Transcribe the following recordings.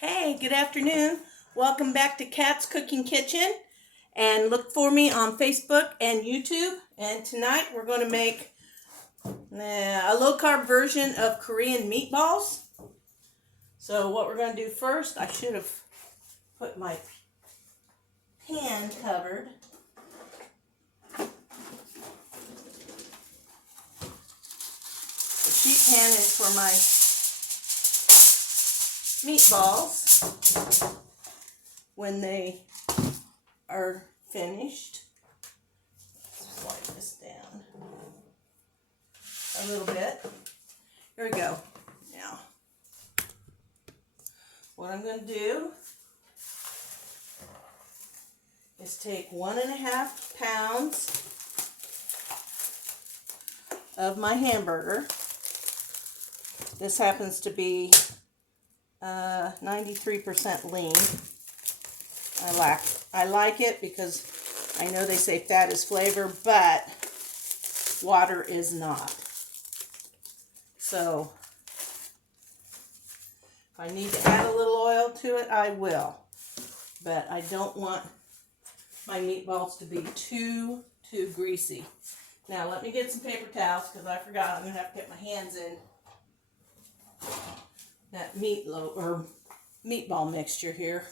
Hey, good afternoon. Welcome back to Kat's Cooking Kitchen. And look for me on Facebook and YouTube. And tonight we're going to make a low-carb version of Korean meatballs. So what we're going to do first, I should have put my pan covered. The sheet pan is for my meatballs when they are finished. Let's slide this down a little bit. Here we go. Now, what I'm going to do is take 1.5 pounds of my hamburger. This happens to be 93% lean. I like it because I know they say fat is flavor, but water is not. So if I need to add a little oil to it, I will. But I don't want my meatballs to be too greasy. Now let me get some paper towels because I forgot I'm going to have to get my hands in that meatball mixture here.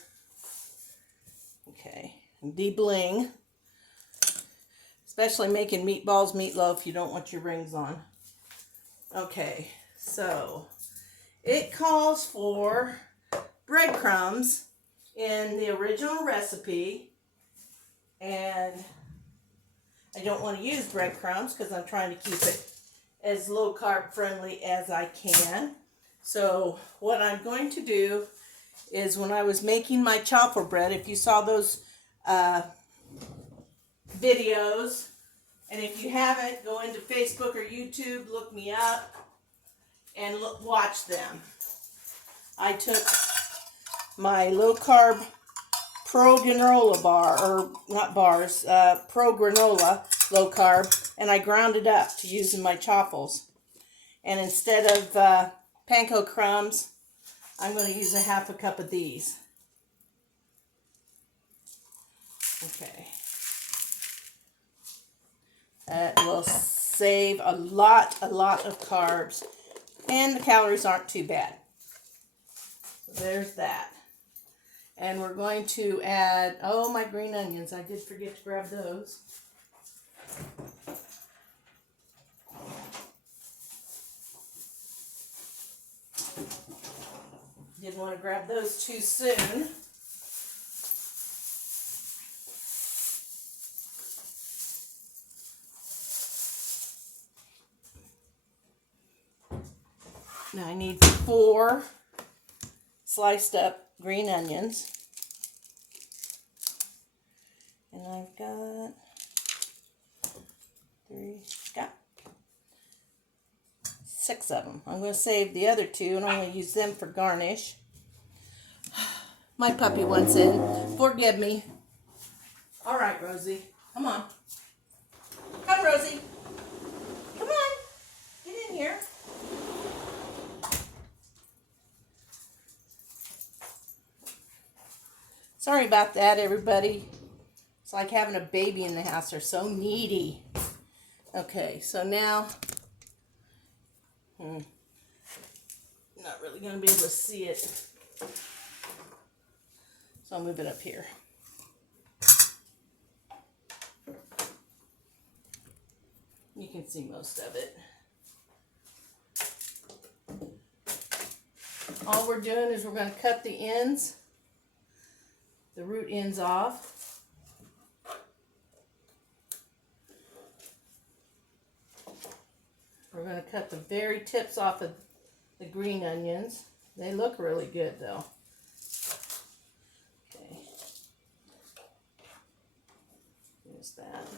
Okay, de-bling. Especially making meatballs, meatloaf, you don't want your rings on. Okay, so it calls for breadcrumbs in the original recipe, and I don't want to use breadcrumbs because I'm trying to keep it as low carb friendly as I can. So what I'm going to do is, when I was making my chopper bread, if you saw those videos, and if you haven't, go into Facebook or YouTube, look me up, and watch them. I took my low carb Pro Granola bar, or not bars, Pro Granola low carb, and I ground it up to use in my chopples. And instead of panko crumbs, I'm going to use 1/2 cup of these. Okay. That will save a lot of carbs, and the calories aren't too bad. So there's that. And we're going to add, my green onions. I did forget to grab those. Didn't want to grab those too soon. Now I need 4 sliced up green onions. And I've got 6 of them. I'm going to save the other 2, and I'm going to use them for garnish. My puppy wants in. Forgive me. All right, Rosie. Come on. Come, Rosie. Come on. Get in here. Sorry about that, everybody. It's like having a baby in the house. They're so needy. Okay, so now, not really going to be able to see it. So I'll move it up here. You can see most of it. All we're doing is we're going to cut the ends, the root ends off. We're going to cut the very tips off of the green onions. They look really good though. Okay. There's that.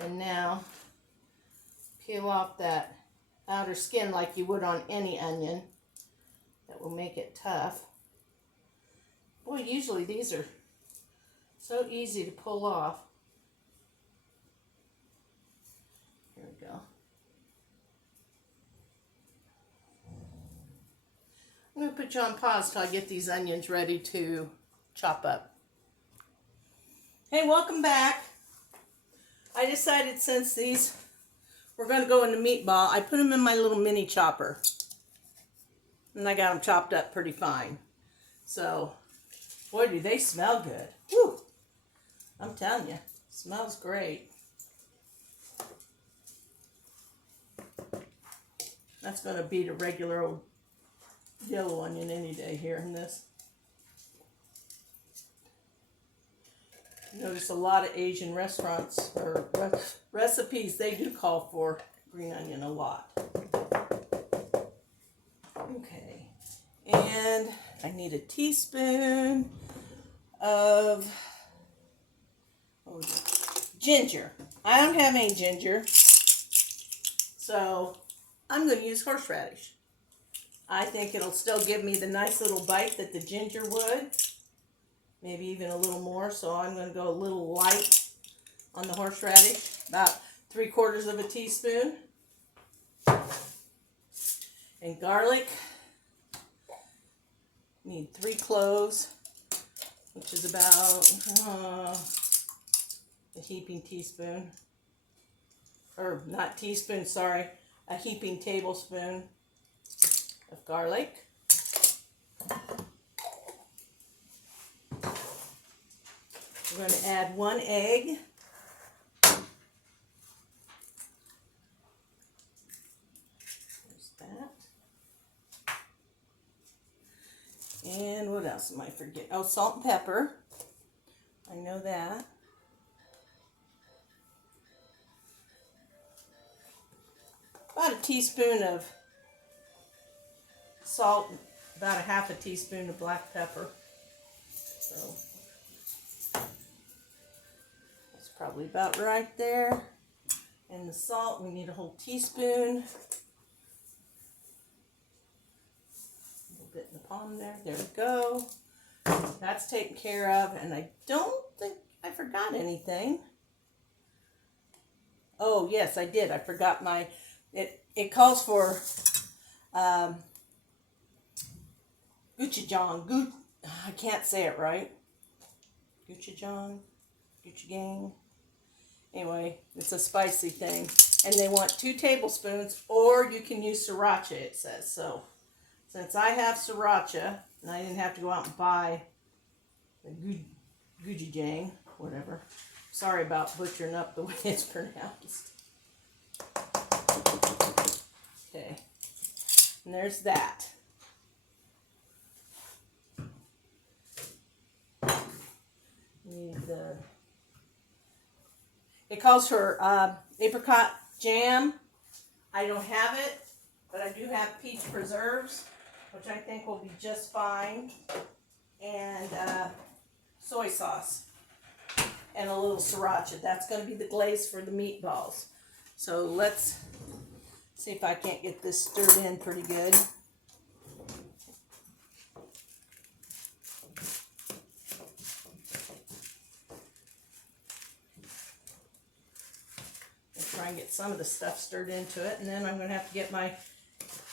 And now peel off that outer skin like you would on any onion. That will make it tough. Boy, usually these are so easy to pull off. Here we go. I'm going going to put you on pause till I get these onions ready to chop up. Hey, welcome back. I decided since these we're going to go in the meatball, I put them in my little mini chopper. And I got them chopped up pretty fine. So, boy, do they smell good. Whew. I'm telling you, smells great. That's going to beat a regular old yellow onion any day here in this. Notice a lot of Asian restaurants or recipes, they do call for green onion a lot. Okay, and I need a teaspoon of ginger. I don't have any ginger, so I'm going to use horseradish. I think it'll still give me the nice little bite that the ginger would. Maybe even a little more, so I'm going to go a little light on the horseradish. About 3/4 of a teaspoon. And garlic. Need 3 cloves, which is about a heaping teaspoon. Or not teaspoon, sorry. A heaping tablespoon of garlic. We're going to add 1 egg. There's that. And what else am I forgetting? Oh, salt and pepper. I know that. About a teaspoon of salt, about a 1/2 teaspoon of black pepper. So that's probably about right there. And the salt, we need a whole teaspoon. A little bit in the palm there. There we go. That's taken care of. And I don't think I forgot anything. Oh, yes, I did. I forgot my... It calls for gochujang. I can't say it right. Gochujang, gochujang. Anyway, it's a spicy thing, and they want 2 tablespoons, or you can use sriracha. It says so. Since I have sriracha, and I didn't have to go out and buy the gochujang, whatever. Sorry about butchering up the way it's pronounced. Okay, and there's that. It calls for apricot jam. I don't have it, but I do have peach preserves, which I think will be just fine, and soy sauce, and a little sriracha. That's going to be the glaze for the meatballs. So let's see if I can't get this stirred in pretty good. I'll try and get some of the stuff stirred into it, and then I'm going to have to get my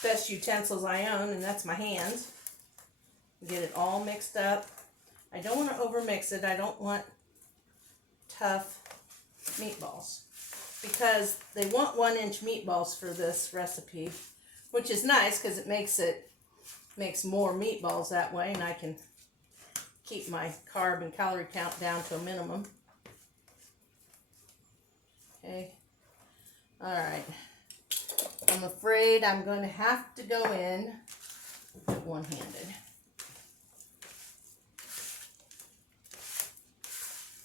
best utensils I own, and that's my hands. Get it all mixed up. I don't want to overmix it. I don't want tough meatballs, because they want 1-inch meatballs for this recipe, which is nice because it makes more meatballs that way, and I can keep my carb and calorie count down to a minimum. Okay. All right. I'm afraid I'm going to have to go in one-handed.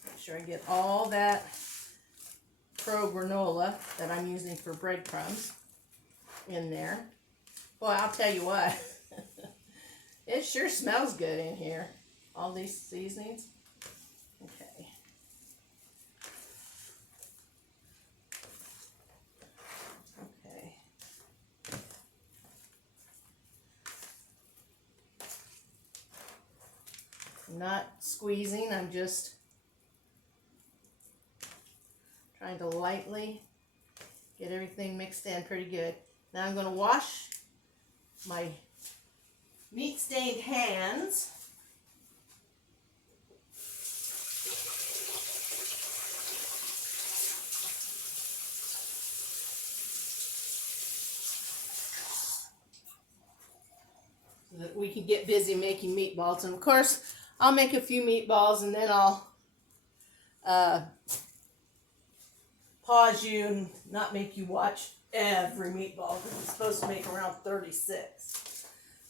Make sure I get all that pro granola that I'm using for breadcrumbs in there. Boy, I'll tell you what, it sure smells good in here. All these seasonings. Okay. Okay. I'm not squeezing, I'm just trying to lightly get everything mixed in pretty good. Now I'm going to wash my meat stained hands. So that we can get busy making meatballs. And of course, I'll make a few meatballs and then I'll pause you and not make you watch every meatball. I'm supposed to make around 36.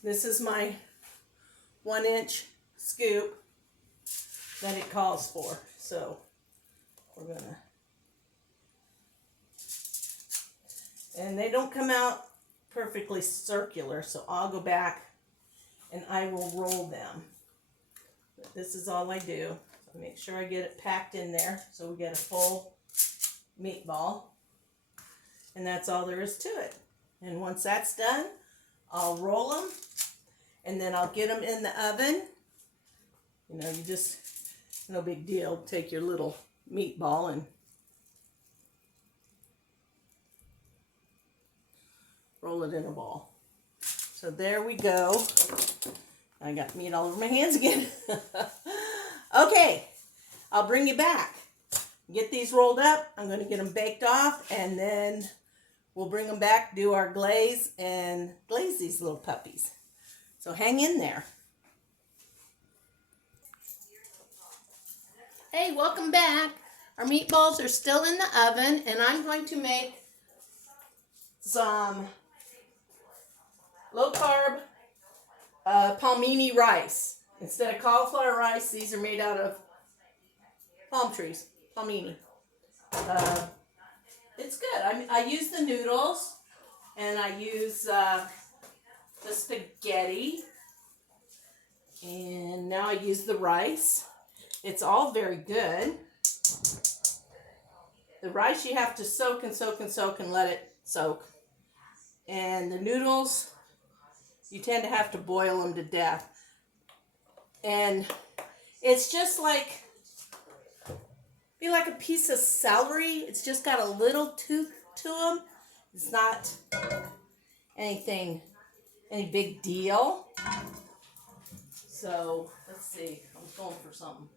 This is my 1-inch scoop that it calls for. So we're gonna, and they don't come out perfectly circular, so I'll go back and I will roll them. But this is all I do. So make sure I get it packed in there so we get a full meatball, and that's all there is to it. And once that's done, I'll roll them and then I'll get them in the oven. You know, you just, no big deal, take your little meatball and roll it in a ball. So there we go. I got meat all over my hands again. Okay, I'll bring you back. Get these rolled up. I'm going to get them baked off, and then we'll bring them back, do our glaze, and glaze these little puppies. So hang in there. Hey, welcome back. Our meatballs are still in the oven, and I'm going to make some low-carb Palmini rice. Instead of cauliflower rice, these are made out of palm trees. Palmini. It's good. I use the noodles, and I use the spaghetti, and now I use the rice. It's all very good. The rice you have to soak and soak and soak and let it soak. And the noodles, you tend to have to boil them to death. And it's just like, be like a piece of celery. It's just got a little tooth to them. It's not any big deal. So let's see. I'm going for something.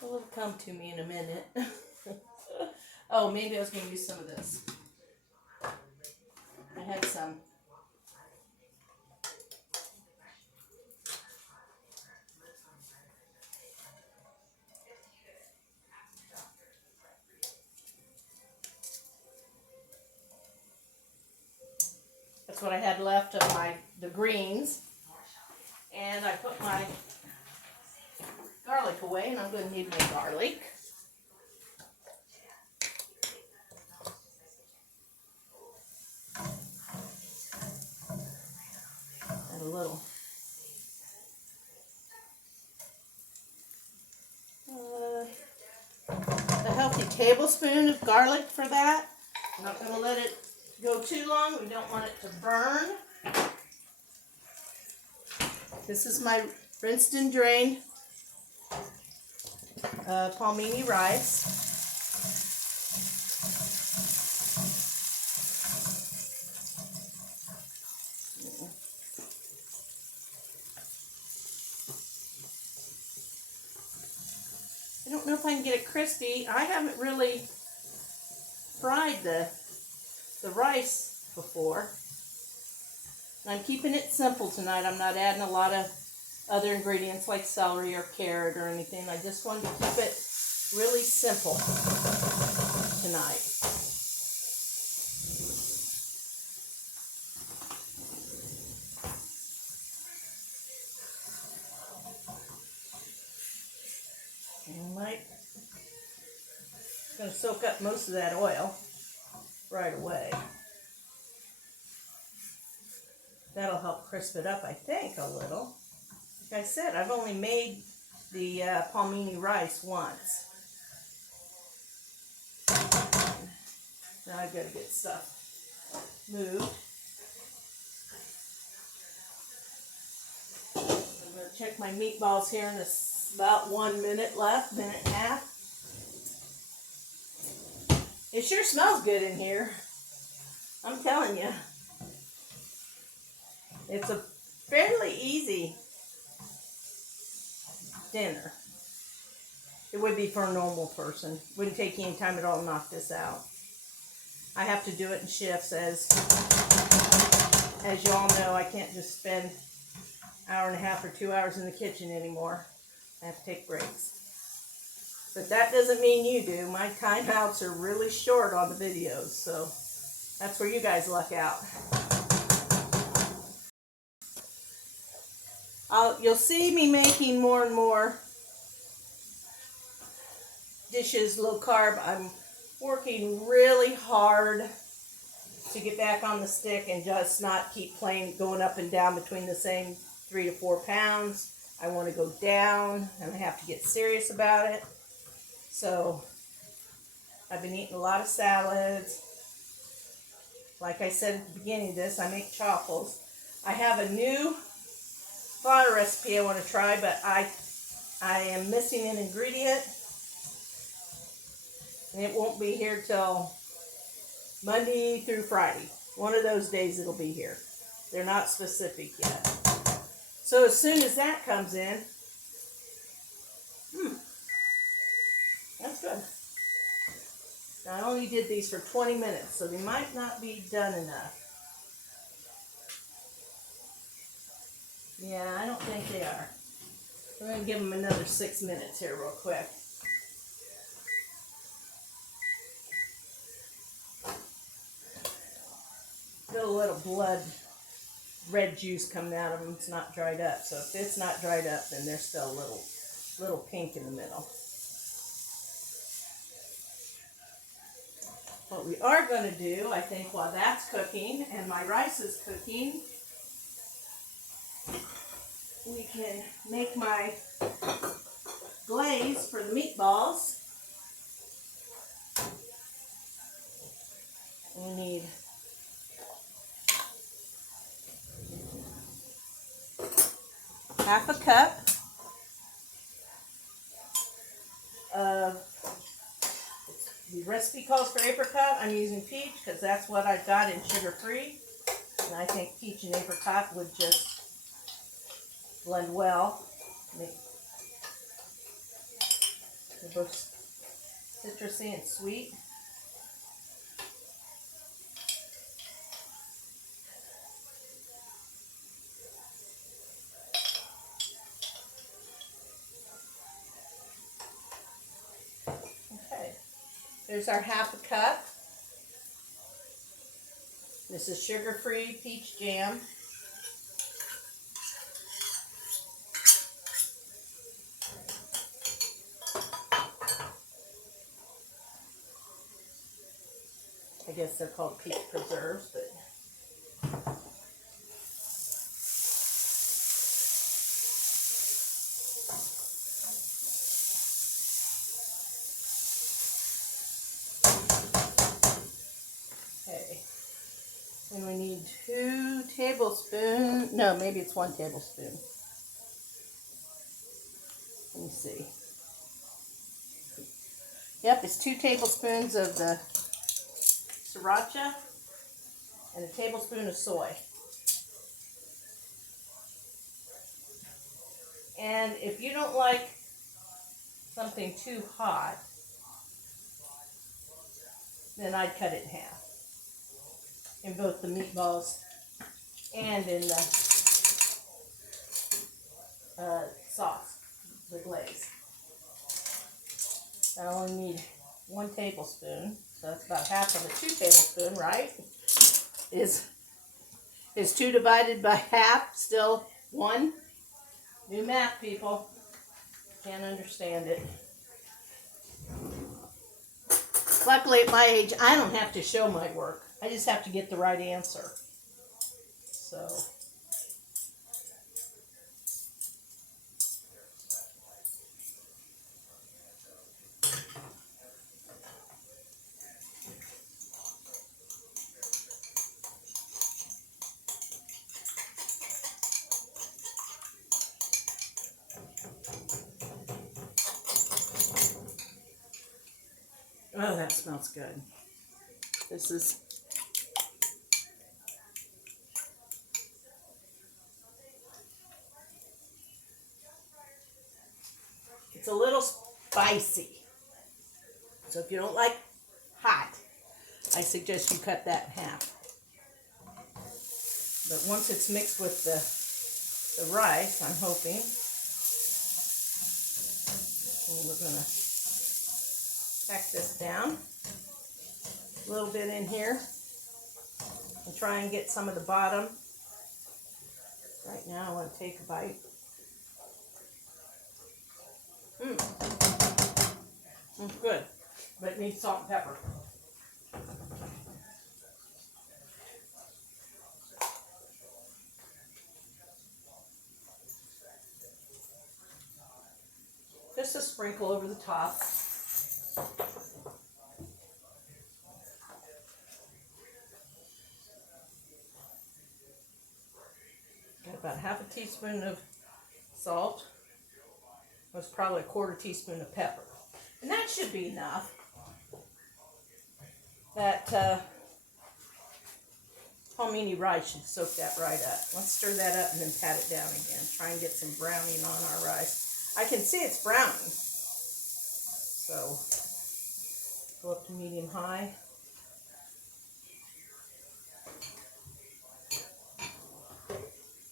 It'll come to me in a minute. Oh, maybe I was going to use some of this. I had some. That's what I had left of the greens. And I put my garlic away, and I'm going to need my garlic. And a little a healthy tablespoon of garlic for that. I'm not going to let it go too long. We don't want it to burn. This is my rinsed and drained Palmini rice. I don't know if I can get it crispy. I haven't really fried the rice before. And I'm keeping it simple tonight. I'm not adding a lot of other ingredients like celery or carrot or anything. I just wanted to keep it really simple tonight. And I'm going to soak up most of that oil right away. That'll help crisp it up, I think, a little. Like I said, I've only made the Palmini rice once. Now I've got to get stuff moved. I'm going to check my meatballs here, and there's about 1 minute left, minute and a half. It sure smells good in here. I'm telling you. It's a fairly easy dinner. It would be for a normal person. Wouldn't take any time at all to knock this out. I have to do it in shifts, as you all know. I can't just spend an hour and a half or 2 hours in the kitchen anymore. I have to take breaks. But that doesn't mean you do. My timeouts are really short on the videos, so that's where you guys luck out. You'll see me making more and more dishes low carb. I'm working really hard to get back on the stick and just not keep going up and down between the same 3 to 4 pounds. I want to go down, and I have to get serious about it. So I've been eating a lot of salads. Like I said at the beginning of this, I make chaffles. I have a new fire recipe I want to try, but I am missing an ingredient, and it won't be here till Monday through Friday. One of those days it'll be here. They're not specific yet. So as soon as that comes in, that's good. Now, I only did these for 20 minutes, so they might not be done enough. Yeah, I don't think they are. We're going to give them another 6 minutes here real quick. Got a little blood, red juice coming out of them. It's not dried up. So if it's not dried up, then they're still a little pink in the middle. What we are going to do, I think, while that's cooking and my rice is cooking, we can make my glaze for the meatballs. We need half a cup of, the recipe calls for apricot. I'm using peach because that's what I've got in sugar-free. And I think peach and apricot would just blend well. They're both citrusy and sweet. Okay, there's our half a cup. This is sugar-free peach jam. I guess they're called peach preserves, but okay. And we need 2 tablespoons. No, maybe it's 1 tablespoon. Let me see. Yep, it's 2 tablespoons of the sriracha and a tablespoon of soy. And if you don't like something too hot, then I'd cut it in half in both the meatballs and in the sauce, the glaze. I only need 1 tablespoon. So that's about half of a 2 tablespoon, right? Is 2 divided by half still 1? Do math, people. Can't understand it. Luckily, at my age, I don't have to show my work. I just have to get the right answer. So. Oh, that smells good. This is It's a little spicy. So if you don't like hot, I suggest you cut that in half. But once it's mixed with the rice, I'm hoping, and we're going to pack this down a little bit in here and try and get some of the bottom. Right now I want to take a bite. It's good, but it needs salt and pepper. Just a sprinkle over the top. Got about half a teaspoon of salt. That's probably a quarter teaspoon of pepper. And that should be enough. That Palmini Rice should soak that right up. Let's stir that up and then pat it down again. Try and get some browning on our rice. I can see it's browning. So, go up to medium high.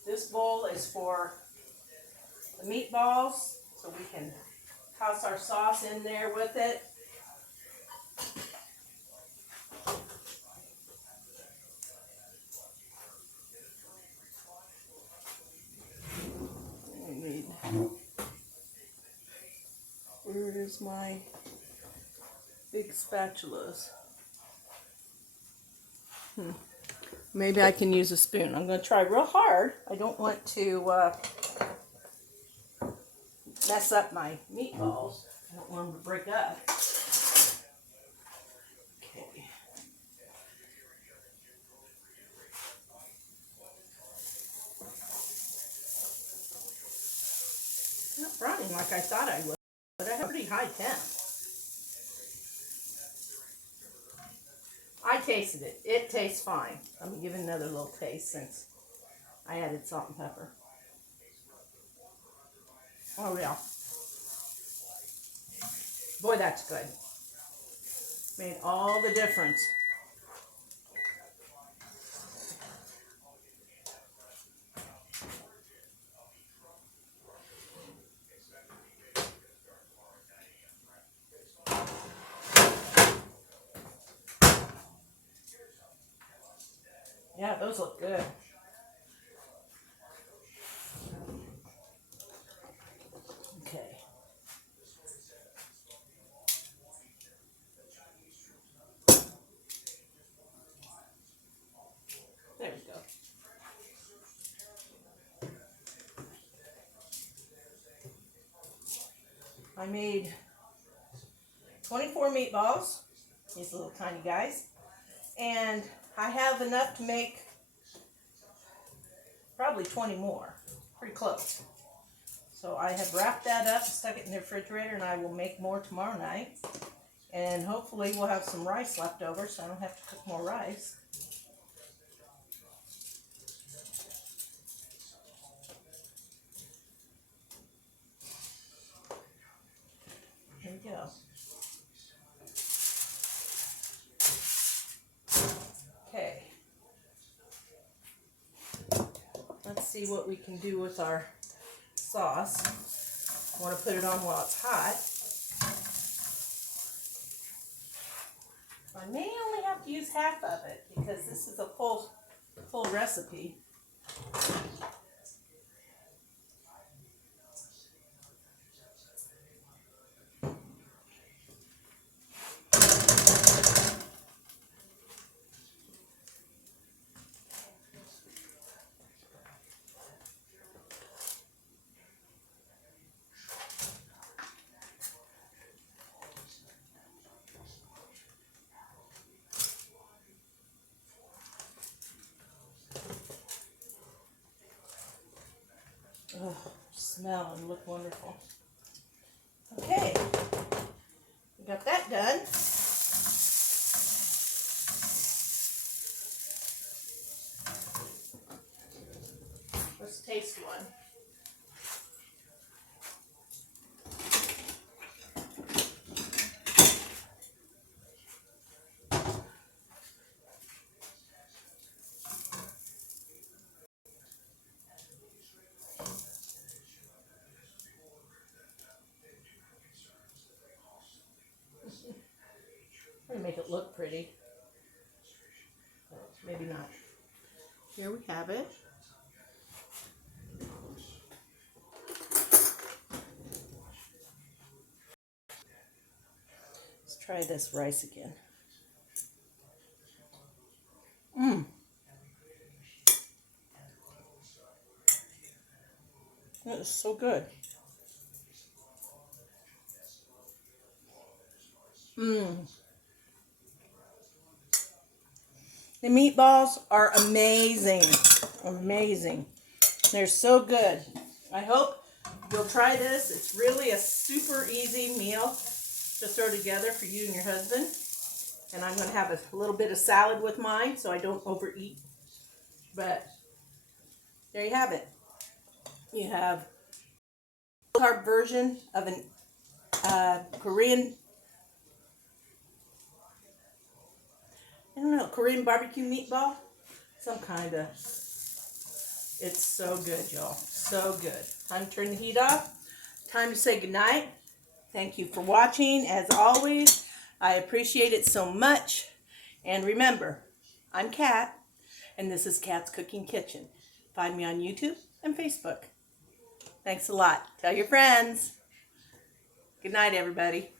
This bowl is for the meatballs, so we can toss our sauce in there with it. Where is my big spatulas? Maybe I can use a spoon. I'm going to try real hard. I don't want to mess up my meatballs. I don't want them to break up. Okay. Not browning like I thought I would, but I have a pretty high temp. I tasted it. It tastes fine. Let me give it another little taste since I added salt and pepper. Oh yeah. Boy, that's good. Made all the difference. Yeah, those look good. Okay. There we go. I made 24 meatballs, these little tiny guys, and I have enough to make probably 20 more, pretty close. So I have wrapped that up, stuck it in the refrigerator, and I will make more tomorrow night. And hopefully we'll have some rice left over so I don't have to cook more rice. There we go. Okay. Let's see what we can do with our sauce. I want to put it on while it's hot. I may only have to use half of it because this is a full recipe. Oh, smell and look wonderful. Okay, we got that done. Let's taste one. make it look pretty. But maybe not. Here we have it. Let's try this rice again. That is so good. The meatballs are amazing. Amazing. They're so good. I hope you'll try this. It's really a super easy meal to throw together for you and your husband. And I'm going to have a little bit of salad with mine so I don't overeat. But there you have it. You have a carb version of an Korean, I don't know, Korean barbecue meatball. Some kind of. It's so good, y'all. So good. Time to turn the heat off. Time to say goodnight. Thank you for watching. As always, I appreciate it so much. And remember, I'm Kat, and this is Kat's Cooking Kitchen. Find me on YouTube and Facebook. Thanks a lot. Tell your friends. Good night, everybody.